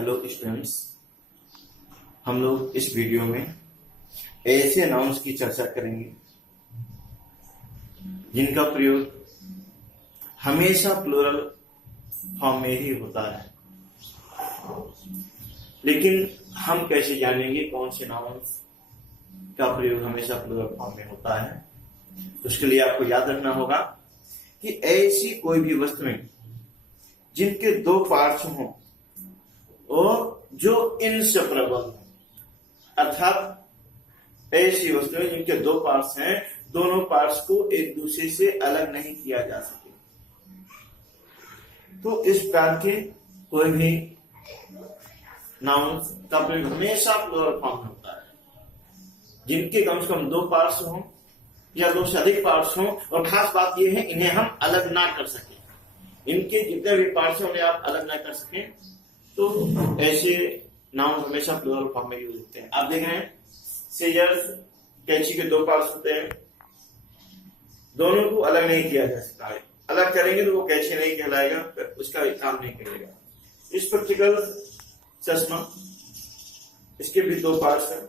Hello students, हम लोग इस वीडियो में ऐसे नाउन्स की चर्चा करेंगे जिनका प्रयोग हमेशा प्लूरल फॉर्म में ही होता है। लेकिन हम कैसे जानेंगे कौन से नाउन्स का प्रयोग हमेशा प्लूरल फॉर्म में होता है? उसके लिए आपको याद रखना होगा कि ऐसी कोई भी वस्तुएं जिनके दो पार्ट्स हों और जो इनसेपरेबल हो, अर्थात ऐसी वस्तुएं जिनके दो पार्ट्स हैं, दोनों पार्ट्स को एक दूसरे से अलग नहीं किया जा सके। तो इस प्रकार के कोई भी नाउन का प्रयोग हमेशा प्लूरल फॉर्म में होता है जिनके कम से कम दो पार्ट्स हों या दो से अधिक पार्ट्स हों, और खास बात यह है इन्हें हम अलग ना कर सकें। इनके जितने भी पार्ट्स हैं उन्हें आप अलग ना कर सकें, तो ऐसे नाउन हमेशा प्लूरल फॉर्म में यूज होते हैं। आप देख रहे हैं सीजर्स, कैंची के दो पार्ट्स होते हैं, दोनों को अलग नहीं किया जा सकता है। अलग करेंगे तो वो कैंची नहीं कहलाएगा, उसका काम नहीं करेगा। इस पर्टिकुलर चश्मा, इसके भी दो पार्ट्स हैं।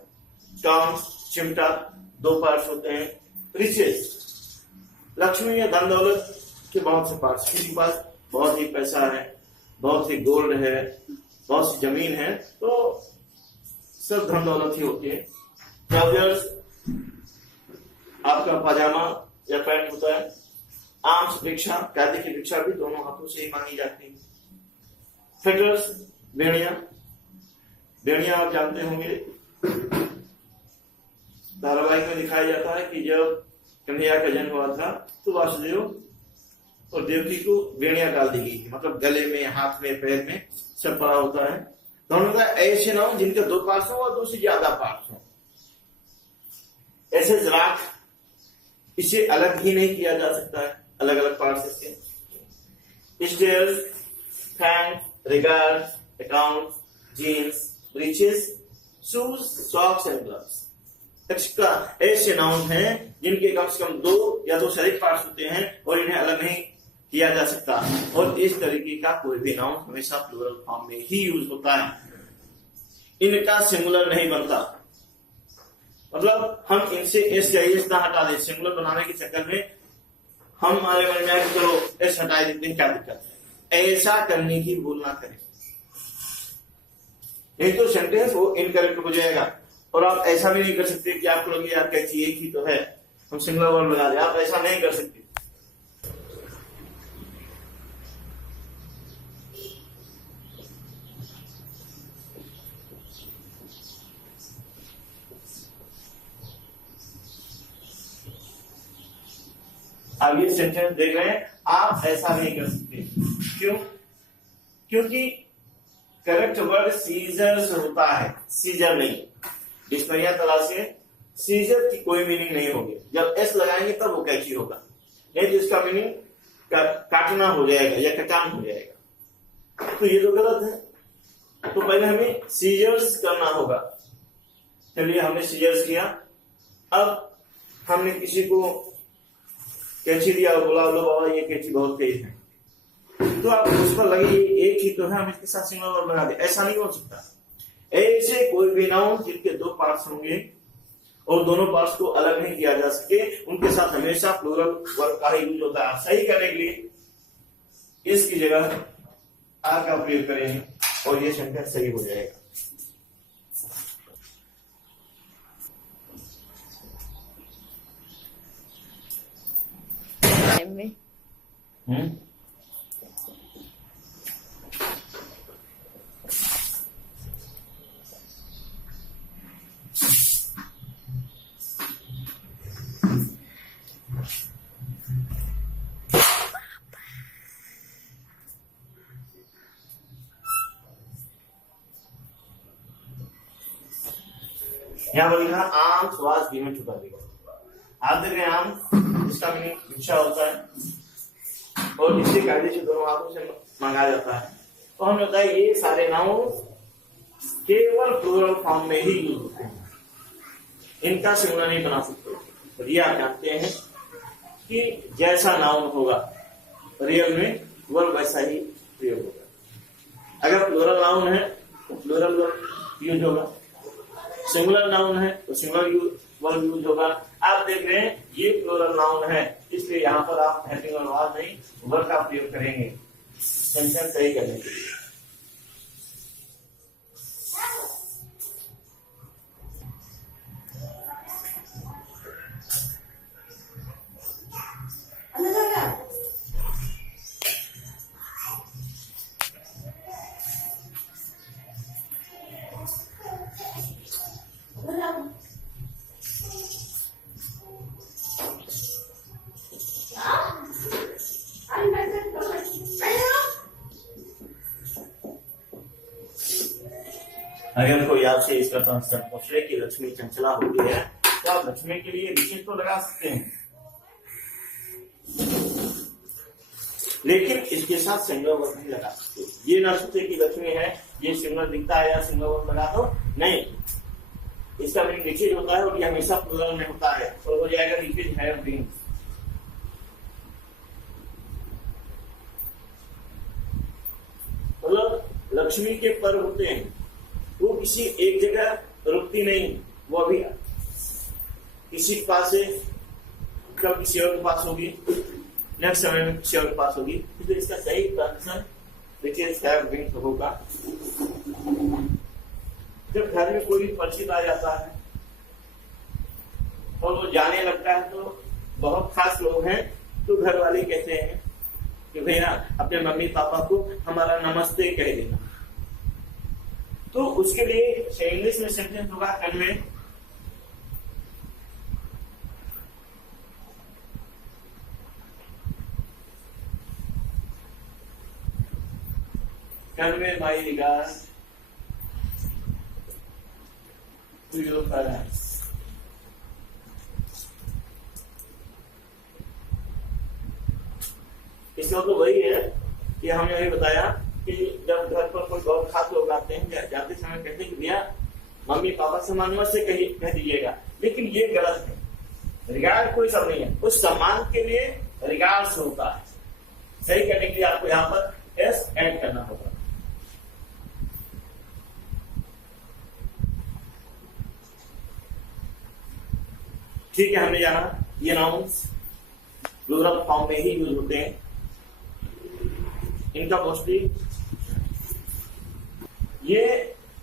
टॉम, चिमटा, दो पार्ट्स होते हैं। रिचेस, लक्ष्मी या धन दौलत के बहुत से पार्ट्स। किसी के पास बहुत ही पैसा है, बहुत ही गोल्ड है, बहुत सी जमीन है, तो सब धन दौलत ही होती है। ट्राउजर्स, आपका पाजामा या पैंट होता है। आर्म्स, भिक्षा, कायदे की भिक्षा भी दोनों हाथों से ही मांगी जाती है। फेटर्स, बेड़िया। बेड़िया आप जानते होंगे, धारावाहिक में दिखाया जाता है कि जब कन्हैया का जन्म हुआ था तो वासुदेव और देवकी को बेड़िया डाल दी गई, मतलब गले में, हाथ में, पैर में सब पड़ा होता है। दोनों का ऐसे नाउन जिनके दो पार्ट्स हो और दो से ज्यादा पार्ट्स हो। ऐसे राख, इसे अलग ही नहीं किया जा सकता है, अलग अलग पार्ट्स इसके। Stairs, fan, regard, account, jeans, breeches, shoes, socks and gloves extra ऐसे नाउन हैं जिनके कम से कम दो या दो से अधिक पार्ट्स होते हैं और इन्हें अलग नहीं किया जा सकता। और इस तरीके का कोई भी नाउन हमेशा प्लूरल फॉर्म में ही यूज होता है, इनका सिंगुलर नहीं बनता। मतलब हम इनसे एस या एस ना हटा दें, सिंगुलर बनाने के चक्कर में हम हमारे मन में आए चलो एस हटा देते हैं, क्या दिक्कत है? ऐसा करने की भूल ना करें, नहीं तो सेंटेंस वो इनकरेक्ट हो जाएगा। और आप ऐसा भी नहीं कर सकते कि आपको लगे यार कैंची एक ही तो है, हम सिंगुलर वर्ड लगा दें। आप ऐसा नहीं कर सकते। आप ये सेंटेंस देख रहे हैं, आप ऐसा नहीं कर सकते। क्यों? क्योंकि करेक्ट वर्ड सीजर्स होता है, सीजर नहीं। डिक्शनरियां तलाशिए, सीजर की कोई मीनिंग नहीं होगी। जब एस लगाएंगे तब वो कैंची होगा, नहीं तो इसका मीनिंग काटना हो जाएगा या कटान हो जाएगा। तो ये तो गलत है। तो पहले हमें सीजर्स करना होगा। चलिए हमने सीजर्स किया। अब हमने किसी को कैंची दिया और बोला लो बाबा ये कैंची बहुत तेज है, तो आप उस पर लगे एक ही तो है, हम इसके साथ सिंगल वर्ड बना दे, ऐसा नहीं हो सकता। ऐसे कोई भी नाउन जिनके दो पार्ट्स होंगे और दोनों पार्ट्स को अलग नहीं किया जा सके, उनके साथ हमेशा प्लूरल वर्ड का ही यूज होता है। सही करने के लिए इसकी जगह आर का प्रयोग करेंगे और ये सेंटेंस सही हो जाएगा। यहाँ पर लिखा आम स्वास गिवन टू द। आप देख रहे हैं आम, इसका मीनिंग भिक्षा होता है और इसे कायदे से दोनों हाथों से मांगा जाता है। तो हमने बताया ये सारे नाउन केवल प्लूरल फॉर्म में ही यूज होते हैं, इनका सिंगुलर नहीं बना सकते। और ये आप जानते हैं कि जैसा नाउन होगा रियल में वर्ब वैसा ही प्रयोग होगा। अगर प्लूरल नाउन है तो प्लूरल यूज होगा, सिंगुलर नाउन है तो सिंगुलर वर्ब यूज होगा। आप देख रहे हैं ये प्लूरल नाउन है, इसलिए यहाँ पर आप हेल्पिंग वर्ब वाज नहीं वर्ब का प्रयोग करेंगे सेंटेंस सही करने के लिए। अगर कोई आपसे इसका आंसर पूछ रहे कि लक्ष्मी चंचला होती है तो आप लक्ष्मी के लिए विशेष तो लगा सकते हैं, लेकिन इसके साथ सिंगुलर वर्ब नहीं लगा सकते। ये ना सोचे कि लक्ष्मी है ये सिंगुलर दिखता है या सिंगुलर वर्ब लगा दो, नहीं, इसका मीनिंग लिखित होता है और ये हमेशा प्लूरल में होता है, तो हो जाएगा लिखित है बीन। मतलब लक्ष्मी के पर होते हैं, वो किसी एक जगह रुकती नहीं, वो अभी किसी के पास है, कब किसी और के पास होगी, नेक्स्ट समय में किसी और के पास होगी, तो इसका सही आंसर होगा। जब घर में कोई परिचित आ जाता है और वो जाने लगता है तो बहुत खास लोग हैं तो घर वाले कहते हैं कि भैया अपने मम्मी पापा को हमारा नमस्ते कह देना, तो उसके लिए इंग्लिश में सेंटेंस होगा convey. Convey my regard to your parents. इसका तो वही है कि हमने अभी बताया कि जब घर पर कोई बहुत खास लोग आते हैं जाते समय कहते हैं कि भैया मम्मी पापा से नमस्ते कह दीजिएगा, लेकिन ये गलत है। रिगार्ड कोई सब नहीं है, उस सम्मान के लिए रिगार्ड्स होता है। सही करने के लिए आपको यहाँ पर एस ऐड करना होगा। ठीक है, हमने जाना ये नाउन्स प्लूरल फॉर्म में ही यूज होते हैं। इनका मोस्टली ये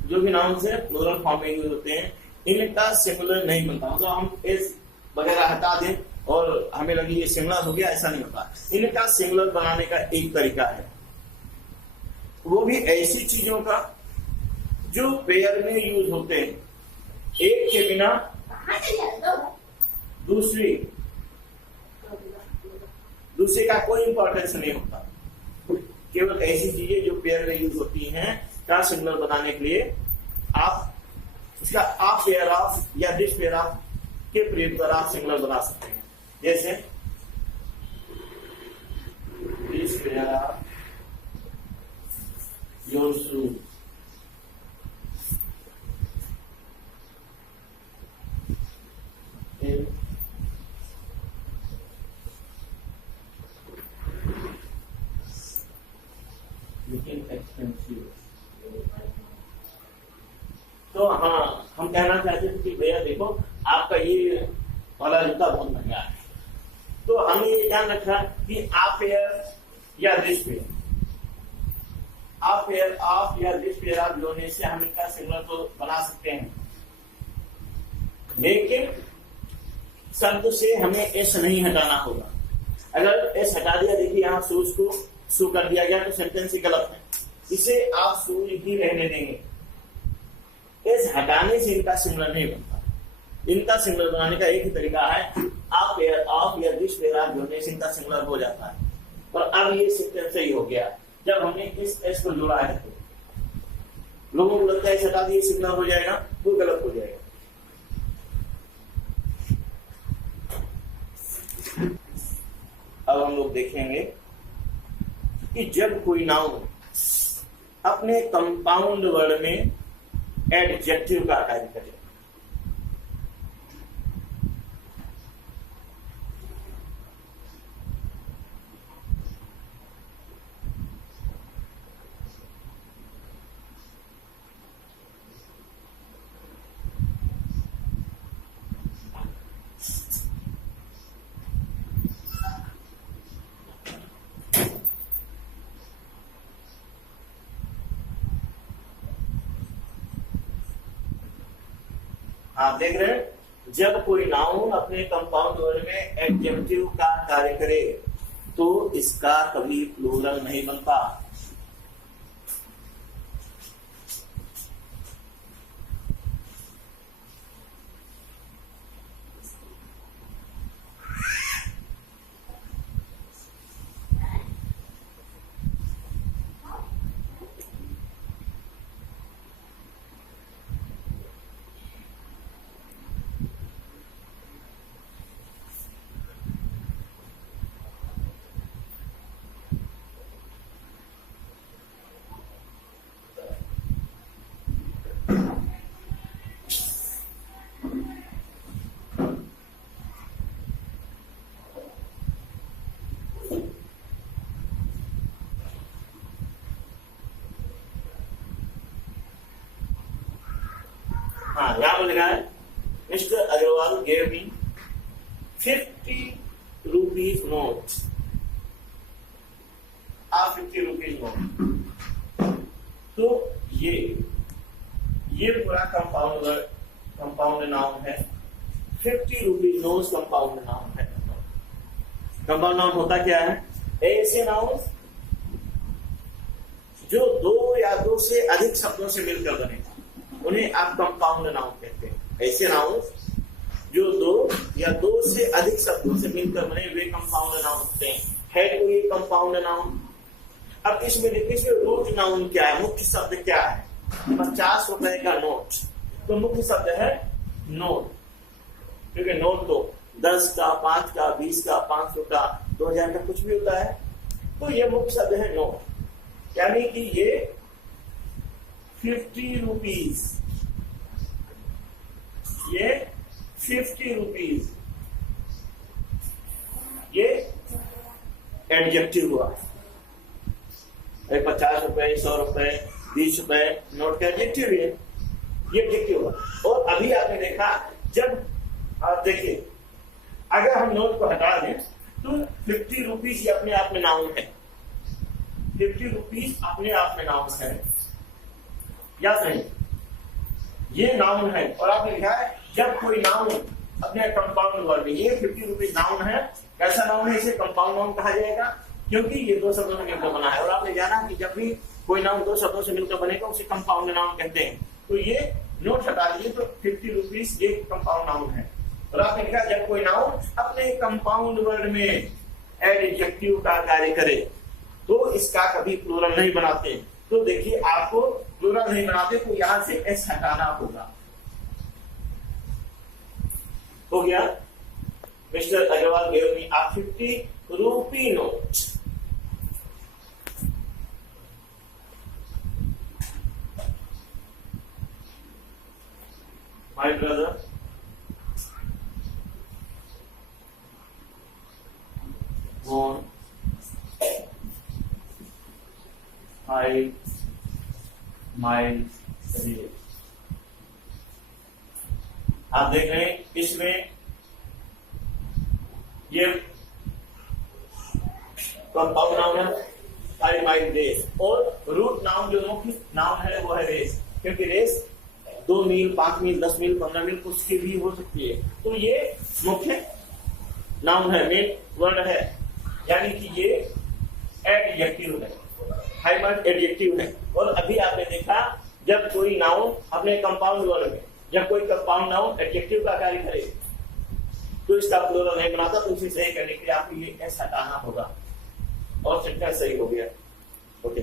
जो भी नाउन्स है प्लूरल फॉर्म में यूज होते हैं, इनका सिंगुलर नहीं बनता। मतलब हम एस वगैरह हटा दें और हमें लगी ये सिंगुलर हो गया, ऐसा नहीं होता। इनका सिंगुलर बनाने का एक तरीका है, वो भी ऐसी चीजों का जो पेयर में यूज होते हैं, एक के बिना दूसरे का कोई इंपॉर्टेंस नहीं होता। केवल ऐसी चीजें जो पेयर में यूज होती हैं का सिंगुलर बनाने के लिए आप इसका आप पेयर ऑफ या दिस पेयर ऑफ के प्रयोग द्वारा आप सिंगुलर बना सकते हैं। जैसे this pair of your shoes, expensive. तो हाँ, हम कहना चाहते थे कि भैया देखो आपका ये वाला जूता बहुत महंगा है, तो हमें ये ध्यान रखना कि आप पेयर या दिस पेयर, आप पेयर ऑफ या दिस पेयर ऑफ जोड़ने से हम इनका सिंगुलर तो बना सकते हैं, लेकिन शब्द से हमें एस नहीं हटाना होगा। अगर एस हटा दिया, देखिए यहाँ शूज को शू कर दिया गया तो सेंटेंस ही गलत है, इसे आप शूज ही रहने देंगे। एस हटाने से इनका सिंगुलर नहीं बनता। इनका सिंगुलर बनाने का एक ही तरीका है, आप पेयर ऑफ या दिस पेयर ऑफ जोड़ने से इनका सिंगुलर हो जाता है। और अब ये सेंटेंस सही हो गया जब हमने इस एस को जोड़ा है। तो लोगों को लगता है एस हटा दिए सिंगुलर हो जाएगा, वो गलत हो जाएगा। अब हम लोग देखेंगे कि जब कोई नाउन अपने कंपाउंड वर्ड में एडजेक्टिव का कार्य करे, आप देख रहे हैं, जब कोई नाउन अपने कंपाउंड वर्ड में एडजेक्टिव का कार्य करे तो इसका कभी प्लूरल नहीं बनता। हाँ, यहाँ पर लिखा है Mr Agarwal gave me 50 rupees note. आप 50 रुपीज नोट, तो ये पूरा कंपाउंड नाउन है। 50 रुपीज नोट कंपाउंड नाउन है। कंपाउंड नाउन होता क्या है? ऐसे नाउन जो दो या दो से अधिक शब्दों से मिलकर बने, उन्हें आप कंपाउंड नाउन कहते हैं। ऐसे नाउन जो दो या दो से अधिक शब्दों से मिलकर बने वे कंपाउंड नाउन होते हैं। है कोई कंपाउंड नाउन। अब इसमें देखिए रूट नाउन क्या है, मुख्य शब्द क्या है? 50 रुपए का नोट, तो मुख्य शब्द है नोट, क्योंकि नोट तो 10 का, 5 का, 20 का, 500 का, 2000 का कुछ भी होता है, तो ये मुख्य शब्द है नोट। यानी कि ये 50 रुपीज, ये 50 रुपीज, ये एडजेक्टिव हुआ। 50 रुपए, 100 रुपए, 20 रुपए नोट का एडजेक्टिव है, ये एडजेक्टिव हुआ। और अभी आपने देखा, जब आप देखिए अगर हम नोट को हटा दें तो 50 रुपीज ये अपने आप में नाउन है। 50 रुपीज अपने आप में नाउन है या नहीं? ये नाउन है। और आपने लिखा है जब कोई नाउन अपने कंपाउंड वर्ड में, ये 50 रुपीज नाउन है। कैसा नाउन है? इसे कंपाउंड नाउन कहा जाएगा, क्योंकि ये दो शब्दों से मिलकर बना है। और आपने जाना कि जब भी कोई नाउन दो शब्दों से मिलकर बनेगा उसे कंपाउंड नाउन कहते हैं। तो ये नोट हटा दीजिए तो 50 रुपीज ये कंपाउंड नाउन है। और आपने लिखा जब कोई नाउन अपने कंपाउंड वर्ड में एडजेक्टिव का कार्य करे तो इसका कभी प्लूरल नहीं बनाते। तो देखिए आपको प्लूरल नहीं बनाते तो यहां से एस हटाना होगा। हो गया? Mr Agarwal gave me a 50 rupee note। My brother won 5 mile race। आप देख रहे हैं इसमें ये कंपाउंड नाउन है 5 माइल रेस, और रूट नाउन जो मुख्य नाउन है वो है रेस, क्योंकि रेस 2 मील, 5 मील, 10 मील, 15 मील उसकी भी हो सकती है। तो ये मुख्य नाउन है, मेन वर्ड है, यानी कि ये एडजेक्टिव है, 5 माइल एडजेक्टिव है। और अभी आपने देखा जब कोई नाउन अपने कंपाउंड वर्ड में, जब कोई कंपाउंड नाउन एडजेक्टिव का कार्य करे तो इसका प्लूरल नहीं बनाता। तो इसे सही करने के लिए आपको ये एस हटाना होगा और सेंटेंस सही हो गया। ओके।